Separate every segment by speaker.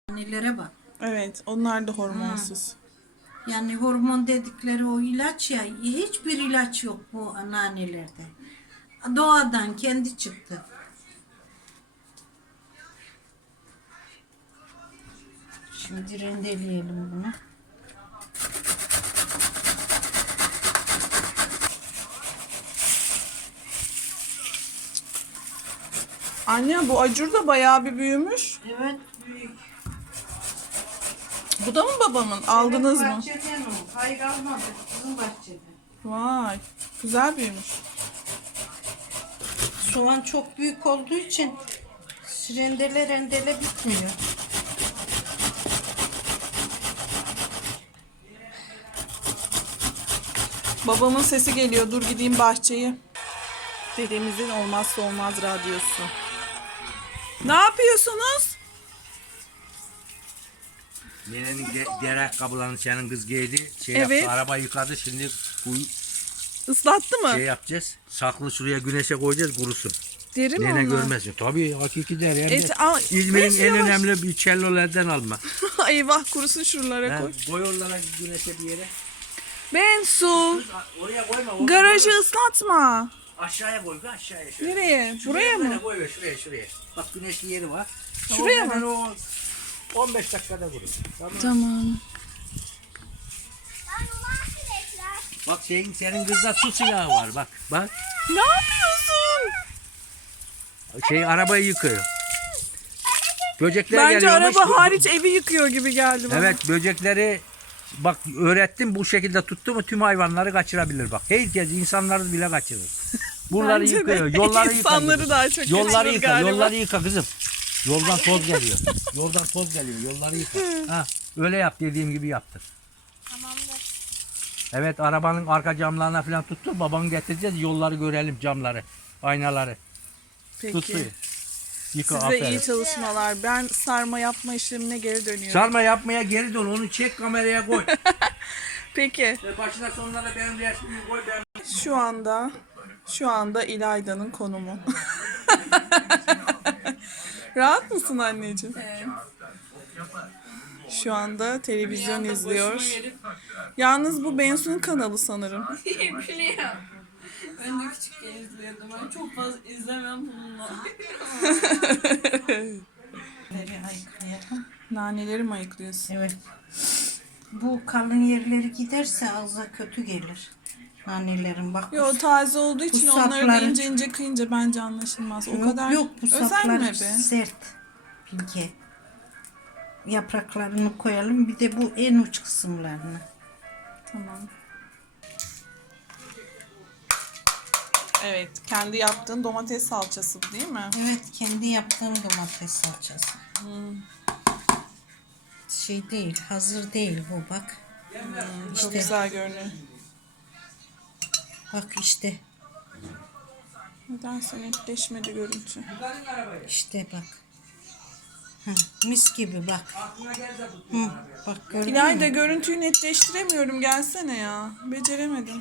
Speaker 1: Annelere bak.
Speaker 2: Evet, onlar da hormonsuz.
Speaker 1: Yani hormon dedikleri o ilaç ya, hiçbir ilaç yok bu anneannelerde. Doğadan kendi çıktı. Şimdi rendeleyelim bunu.
Speaker 2: Anne bu acur da bayağı bir büyümüş.
Speaker 1: Evet, büyük.
Speaker 2: Bu da mı babamın? Aldınız mı?
Speaker 1: Bahçeden o. Hayır, almadık. Bizim bahçede.
Speaker 2: Vay, güzel büyümüş.
Speaker 1: Soğan çok büyük olduğu için rendele bitmiyor.
Speaker 2: Babamın sesi geliyor. Dur gideyim bahçeye. Dedemizin olmazsa olmaz radyosu. Ne yapıyorsunuz?
Speaker 3: Nenenin diğer ayakkabılarını senin kız giydi.
Speaker 2: Evet.
Speaker 3: Yaptı, araba yıkadı. Şimdi
Speaker 2: Islattı mı?
Speaker 3: yapacağız. Saklı şuraya güneşe koyacağız kurusun.
Speaker 2: Deri mi
Speaker 3: Nene
Speaker 2: onlar?
Speaker 3: görmesin. Tabii hakiki der. Hem de İzmir'in
Speaker 2: neyse,
Speaker 3: en
Speaker 2: yavaş.
Speaker 3: önemli bir cellolerden alma.
Speaker 2: Eyvah kurusun şuralara koy.
Speaker 3: Koy onlara güneşe bir yere.
Speaker 2: Bensu,
Speaker 3: Oraya koyma.
Speaker 2: garajı ıslatma.
Speaker 3: Aşağıya koy. Aşağıya şöyle.
Speaker 2: Nereye? Buraya mı?
Speaker 3: Koy ver şuraya. Bak güneşli yeri var.
Speaker 2: Şuraya
Speaker 3: Hemen
Speaker 2: mı?
Speaker 3: o 15 dakikada kurur. Tamam.
Speaker 2: Tamam.
Speaker 3: Bak senin kızda su silahı var. Bak.
Speaker 2: Ne yapıyorsun?
Speaker 3: Arabayı yıkıyor. Böcekler
Speaker 2: Bence
Speaker 3: geliyormuş.
Speaker 2: araba hariç evi yıkıyor gibi geldi bana.
Speaker 3: Evet, böcekleri bak öğrettim, bu şekilde tuttu mu tüm hayvanları kaçırabilir bak. Herkes, insanları bile kaçırır. Buraları
Speaker 2: Bence de
Speaker 3: yıkıyor, yolları yıka.
Speaker 2: insanları
Speaker 3: kızım.
Speaker 2: daha çok
Speaker 3: Yolları
Speaker 2: kaçırır
Speaker 3: yıka,
Speaker 2: galiba.
Speaker 3: yolları yıka kızım. Yoldan toz geliyor. Yoldan toz geliyor, yolları yıka. Ha, öyle yap, dediğim gibi yaptır.
Speaker 4: Tamamdır.
Speaker 3: Evet, arabanın arka camlarına falan tuttur. Babanı getireceğiz, yolları görelim, camları, aynaları.
Speaker 2: Peki.
Speaker 3: Tuttu. Yıka,
Speaker 2: Size
Speaker 3: aferin.
Speaker 2: iyi çalışmalar. Ben sarma yapma işlemine geri dönüyorum.
Speaker 3: Sarma yapmaya geri dön, onu çek, kameraya koy.
Speaker 2: Peki.
Speaker 3: Başına sonlara benim resmimi koy, ben...
Speaker 2: Şu anda İlayda'nın konumu. Rahat mısın anneciğim? Şu anda televizyon izliyor. Yalnız bu Bensu'nun kanalı sanırım.
Speaker 4: Biliyorum. Ben de küçükken izliyordum. Ben çok fazla izlemem bununla.
Speaker 2: Naneleri mi ayıklıyorsun?
Speaker 1: Evet. Bu kalın yerleri giderse ağza kötü gelir. Annelerin bak.
Speaker 2: Yo, taze olduğu için onları da
Speaker 1: sapları-
Speaker 2: ince ince kıyınca bence anlaşılmaz. O
Speaker 1: Yok,
Speaker 2: kadar
Speaker 1: yok, bu
Speaker 2: özenme
Speaker 1: saplar
Speaker 2: be.
Speaker 1: sert. Bilge. Yapraklarını koyalım. Bir de bu en uç kısımlarını.
Speaker 2: Tamam. Evet, kendi yaptığın domates salçası bu değil mi?
Speaker 1: Evet, kendi yaptığım domates salçası. Şey değil, hazır değil bu bak.
Speaker 2: Çok
Speaker 1: İşte
Speaker 2: güzel görünüyor.
Speaker 1: bak işte.
Speaker 2: Nedense netleşmedi görüntü.
Speaker 1: İşte bak. Hı, mis gibi bak. Hı, bak gördün mü?
Speaker 2: İlayda görüntüyü netleştiremiyorum. Gelsene ya. Beceremedim.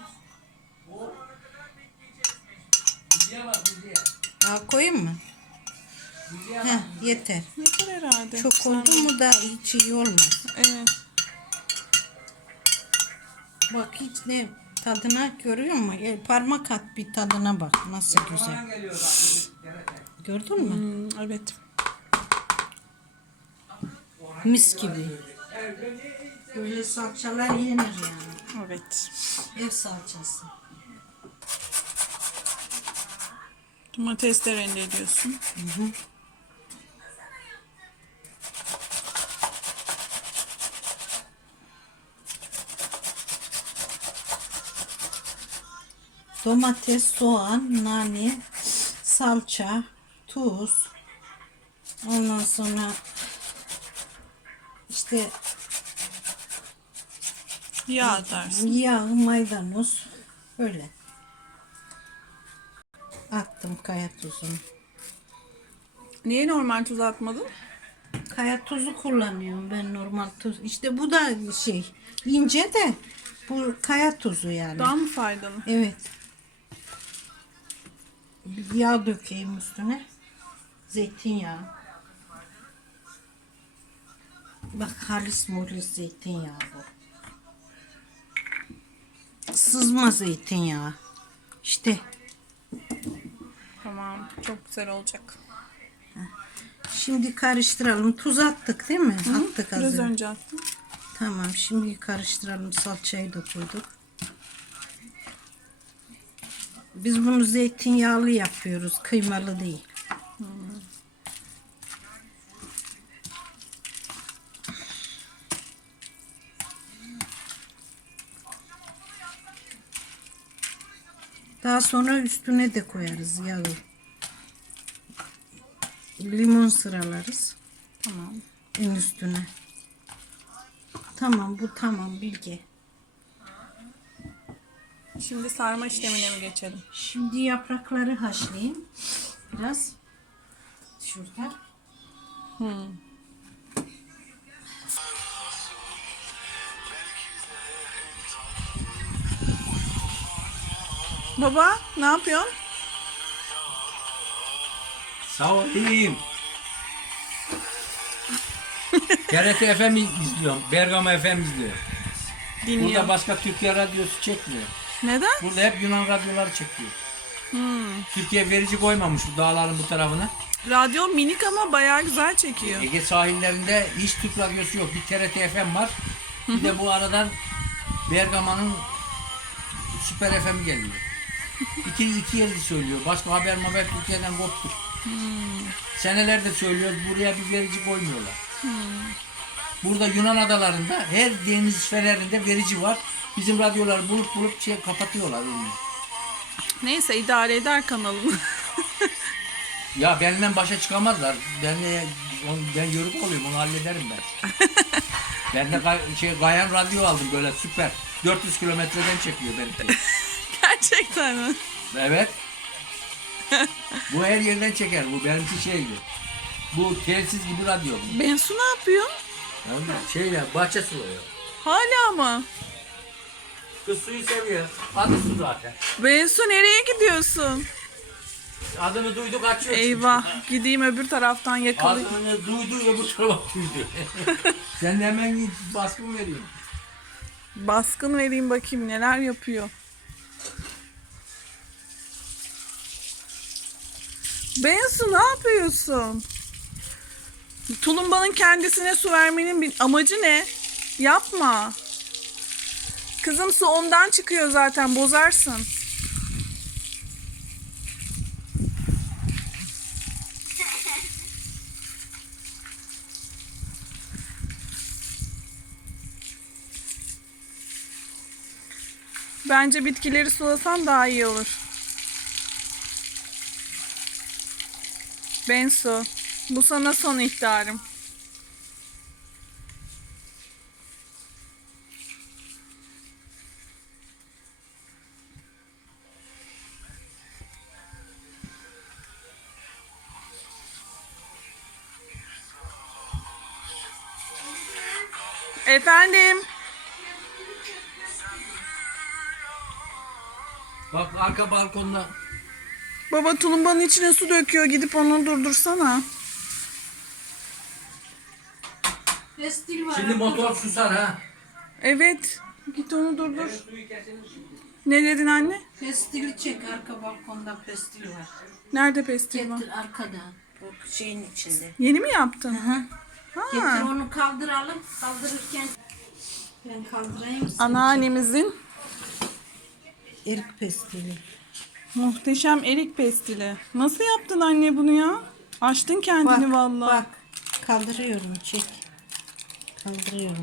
Speaker 1: Aa, koyayım mı? Heh, yeter.
Speaker 2: Yeter herhalde.
Speaker 1: Çok
Speaker 2: Sen-
Speaker 1: oldu mu da hiç iyi olmaz.
Speaker 2: Evet.
Speaker 1: Bak hiç ne tadına görüyor musun? Parmak at bir tadına bak. Nasıl güzel. Gördün mü?
Speaker 2: Evet.
Speaker 1: Mis gibi. Böyle salçalar yenir yani.
Speaker 2: Evet.
Speaker 1: Ev salçası.
Speaker 2: Domates de rendeliyorsun.
Speaker 1: Domates, soğan, nane, salça, tuz. Ondan sonra işte
Speaker 2: Yağ atarsın.
Speaker 1: yağ, maydanoz. Böyle. Attım kaya tuzunu.
Speaker 2: Niye normal tuz atmadın?
Speaker 1: Kaya tuzu kullanıyorum ben, normal tuz. İşte bu da şey ince de bu kaya tuzu yani.
Speaker 2: Daha mı faydalı?
Speaker 1: Evet. Yağ dökeyim üstüne. Zeytinyağı. Bak halis muhlis zeytinyağı bu. Sızma zeytinyağı. İşte
Speaker 2: Tamam. Çok güzel olacak.
Speaker 1: şimdi karıştıralım. Tuz attık değil mi? Attık az
Speaker 2: Biraz
Speaker 1: önce.
Speaker 2: önce attım.
Speaker 1: Tamam şimdi karıştıralım. Salçayı da koyduk. Biz bunu zeytinyağlı yapıyoruz. Kıymalı değil. Daha sonra üstüne de koyarız yağı. Limon sıralarız.
Speaker 2: Tamam.
Speaker 1: En üstüne. Tamam bu tamam Bilge.
Speaker 2: Şimdi sarma işlemine mi geçelim?
Speaker 1: Şimdi yaprakları haşlayayım. Biraz. Şurada.
Speaker 2: Baba ne yapıyorsun?
Speaker 3: Sağ ol, iyiyim. TRT FM izliyorum. Bergama FM izliyorum. Burada
Speaker 2: Dinliyorum.
Speaker 3: başka Türkiye radyosu çekmiyor.
Speaker 2: Neden?
Speaker 3: Burada hep Yunan radyoları çekiyor. Türkiye verici koymamış bu dağların bu tarafına.
Speaker 2: Radyo minik ama bayağı güzel çekiyor.
Speaker 3: Ege sahillerinde hiç Türk radyosu yok. Bir TRT FM var. Bir de bu aradan Bergama'nın Süper FM geliyor. İki yeri söylüyor. Başka haber Türkiye'den koptu. Senelerdir söylüyoruz. Buraya bir verici koymuyorlar. Burada Yunan adalarında her deniz fenerinde verici var. Bizim radyoları bulup kapatıyorlar.
Speaker 2: Neyse idare eder kanalım.
Speaker 3: Ya benimle başa çıkamazlar. Ben yörük olayım, onu hallederim ben. Ben de Gayan radyo aldım böyle süper. 400 kilometreden çekiyor benimki.
Speaker 2: Gerçekten mi?
Speaker 3: Evet. Bu her yerden çeker. Bu benimki şeydi. Bu telsiz gibi radyo.
Speaker 2: Bensu ne yapıyor?
Speaker 3: Şeyle bahçe suluyor.
Speaker 2: Hala mı?
Speaker 3: Kız suyu seviyor. Adı su zaten.
Speaker 2: Bensu nereye gidiyorsun?
Speaker 3: Adını duyduk açıyor.
Speaker 2: Eyvah gideyim öbür taraftan yakalayayım.
Speaker 3: Adını duydu öbür tarafa duydu. Sen de hemen git baskın veriyorsun.
Speaker 2: Baskın vereyim bakayım neler yapıyor. Bensu ne yapıyorsun? Tulumbanın kendisine su vermenin bir amacı ne? Yapma. Kızım su ondan çıkıyor zaten bozarsın. Bence bitkileri sulasan daha iyi olur. Bensu, bu sana son ihtarım. Efendim?
Speaker 3: Bak arka balkonda.
Speaker 2: Baba tulumbanın içine su döküyor. Gidip onu durdursana.
Speaker 1: Pestil var.
Speaker 3: Şimdi motor susar ha.
Speaker 2: Evet. Git onu durdur. Ne dedin anne?
Speaker 1: Pestili çek arka balkonda pestil var.
Speaker 2: Nerede pestil var?
Speaker 1: Getir arkadan. Bu şeyin içinde.
Speaker 2: Yeni mi yaptın?
Speaker 1: Hı. Getir
Speaker 2: Ha.
Speaker 1: onu kaldıralım. Kaldırırken ben kaldırayım.
Speaker 2: Anneannemizin
Speaker 1: Erik pestili.
Speaker 2: muhteşem erik pestili. Nasıl yaptın anne bunu ya? Açtın kendini vallahi.
Speaker 1: Bak kaldırıyorum çek. Kaldırıyorum.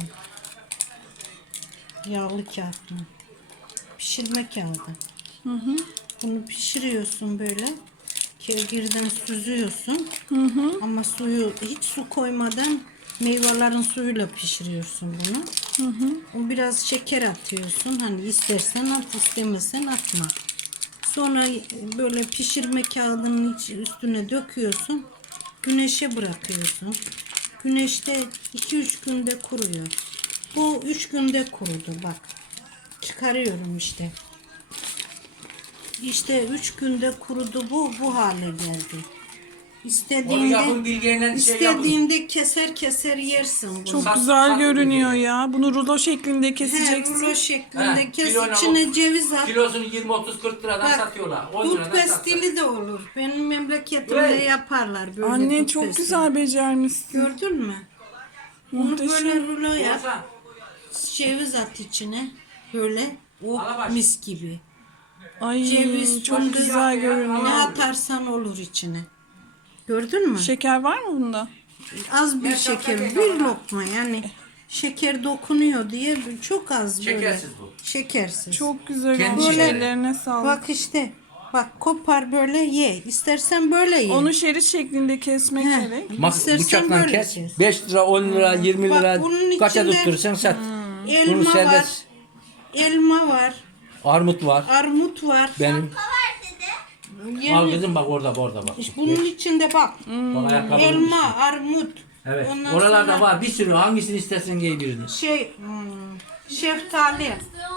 Speaker 1: Yağlı kağıt mı? Pişirme kağıdı. Bunu pişiriyorsun böyle. Kevgirden süzüyorsun. Ama suyu hiç su koymadan meyvelerin suyuyla pişiriyorsun bunu. O biraz şeker atıyorsun. Hani istersen at, istemesen atma. Sonra böyle pişirme kağıdının üstüne döküyorsun. Güneşe bırakıyorsun. Güneşte 2-3 günde kuruyor. Bu 3 günde kurudu bak. Çıkarıyorum işte. İşte 3 günde kurudu bu hale geldi.
Speaker 3: Onu
Speaker 1: İstediğinde
Speaker 3: yapın bilgeyle şey yapın.
Speaker 1: istediğinde keser keser yersin bunu.
Speaker 2: Çok
Speaker 3: Sat-
Speaker 2: güzel
Speaker 3: sat
Speaker 2: görünüyor
Speaker 3: diye.
Speaker 2: ya. Bunu rulo şeklinde
Speaker 1: He,
Speaker 2: keseceksin.
Speaker 1: rulo şeklinde
Speaker 3: He,
Speaker 1: kes,
Speaker 3: kiloyla
Speaker 1: içine ceviz at.
Speaker 3: Kilosunu 20-30-40 liradan
Speaker 1: Bak,
Speaker 3: satıyorlar. 10
Speaker 1: dut
Speaker 3: liradan satsa.
Speaker 1: pestili de olur. Benim memleketimde
Speaker 3: Evet.
Speaker 1: yaparlar böyle
Speaker 2: Anne
Speaker 1: dut
Speaker 2: çok
Speaker 1: pestili.
Speaker 2: güzel becermişsin.
Speaker 1: Gördün mü? Bunu
Speaker 2: Muhteşem.
Speaker 1: böyle rulo yap.
Speaker 3: Olsa,
Speaker 1: Ceviz at içine. Böyle. Oh,
Speaker 3: Alabaş.
Speaker 1: mis gibi.
Speaker 2: Ay
Speaker 1: Ceviz,
Speaker 2: çok
Speaker 1: fındık,
Speaker 2: güzel görünüyor.
Speaker 1: Ne atarsan olur içine. Gördün mü?
Speaker 2: Şeker var mı bunda?
Speaker 1: Az bir
Speaker 3: Ya,
Speaker 1: şeker.
Speaker 3: şeker
Speaker 1: Bir
Speaker 3: yok.
Speaker 1: lokma yani. Şeker dokunuyor diye çok az böyle.
Speaker 3: Şekersiz bu.
Speaker 1: Şekersiz.
Speaker 2: Çok güzel
Speaker 3: Kendi
Speaker 2: olmuş.
Speaker 3: şekeri.
Speaker 2: Ellerine sağlık.
Speaker 1: Bak işte. Bak kopar böyle ye. İstersen böyle ye.
Speaker 2: Onu şerit şeklinde kesmek
Speaker 1: He.
Speaker 2: gerek.
Speaker 1: İstersen
Speaker 3: Bıçakla
Speaker 1: böyle
Speaker 3: kes.
Speaker 1: kes.
Speaker 3: 5 lira, 10 lira, 20
Speaker 1: Bak,
Speaker 3: lira
Speaker 1: bunun
Speaker 3: kaça
Speaker 1: içinde-
Speaker 3: tutturursan sat.
Speaker 1: Elma
Speaker 3: Bunu
Speaker 1: var.
Speaker 3: serbest.
Speaker 1: Elma var.
Speaker 3: Armut var.
Speaker 1: Armut var.
Speaker 3: Benim. Al
Speaker 1: Yani
Speaker 3: kızım bak orada bak.
Speaker 1: bunun içinde bak.
Speaker 3: Bak ayakkabının
Speaker 1: Elma,
Speaker 3: içinde.
Speaker 1: armut.
Speaker 3: Evet.
Speaker 1: Ondan
Speaker 3: Oralarda
Speaker 1: sonra
Speaker 3: var bir sürü. Hangisini istersen giy birini.
Speaker 1: Şeftali.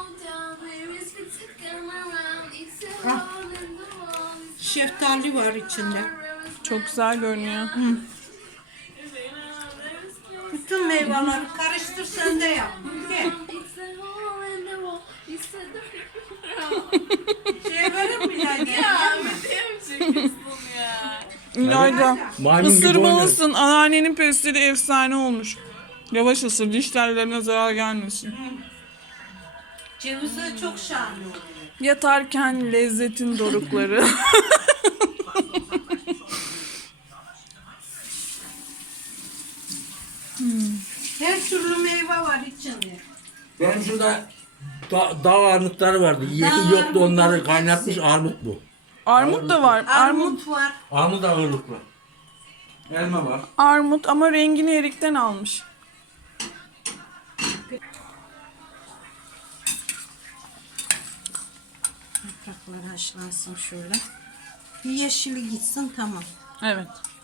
Speaker 1: Şeftali var içinde.
Speaker 2: Çok güzel görünüyor.
Speaker 1: Bütün meyveleri karıştır sen de yap. Gel. Şey verir mi ya?
Speaker 2: İlayda.
Speaker 3: Maymun gibi
Speaker 2: Isırmalısın. Anneannenin pestili efsane olmuş. Yavaş ısır. Diş tellerine zarar gelmesin.
Speaker 1: Cevize çok şahane oluyor.
Speaker 2: Yatarken lezzetin dorukları.
Speaker 1: Her türlü meyve var içinde.
Speaker 3: Benim şurada dağ armutları vardı. Yiyen
Speaker 1: Dağ
Speaker 3: yoktu onları
Speaker 1: armutu
Speaker 3: kaynatmış
Speaker 1: hepsi.
Speaker 3: armut bu.
Speaker 2: Armut da var.
Speaker 1: Armut var.
Speaker 3: Armut ağırlıklı. Elma var.
Speaker 2: Armut ama rengini erikten almış.
Speaker 1: Yapraklar haşlansın şöyle. Bir yeşili gitsin tamam.
Speaker 2: Evet.